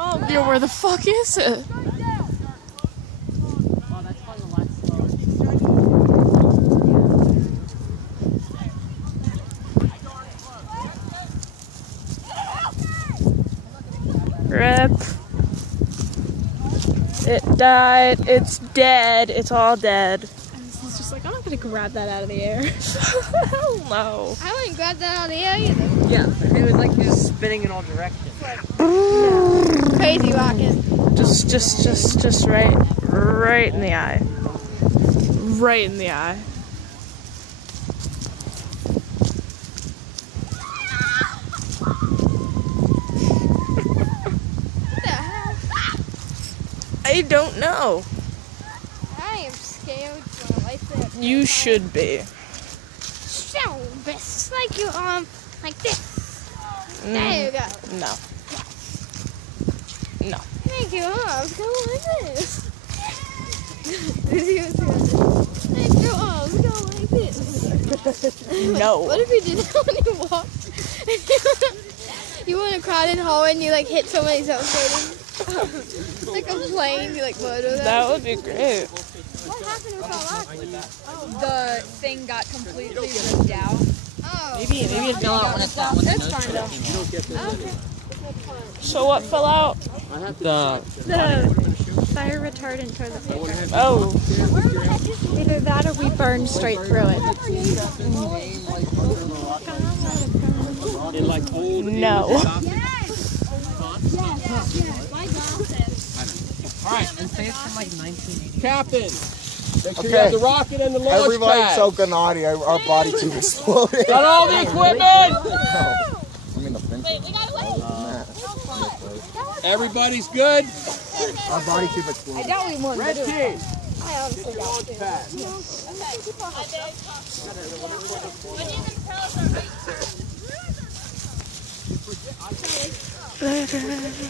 Oh, yo, where the fuck is it? Rip. It died. It's dead. It's all dead. And he's just like, I'm not gonna grab that out of the air. Hell no. I wouldn't grab that out of the air either. Yeah, it was like just spinning in all directions. Crazy rocket. Just right in the eye. Right in the eye. What the hell? I don't know. I am scared for my life there. You should be. So, this like your arm, like this. There you go. No. No. Make your arms go like this. Make your arms go like this. No. What if you did that when you walked? You were in a crowded hallway and you like hit somebody celebrating. Like a plane, you like murder them. That would be great. What happened with our rocket? The thing got completely ripped out. Oh. Maybe it fell out when it fell. It's fine though. Okay. So what fell out? The Fire retardant toilet paper. Oh. Either that or we burned straight through it. No. Alright, and say it's from like 1980. Captain, make sure you have the rocket and the launch Everybody's pad. so naughty. Our body tube exploded. Got all the equipment? I mean the fin. Everybody's good? Our body tube exploded. I doubt we won. Red team, I honestly got launch pad. Later.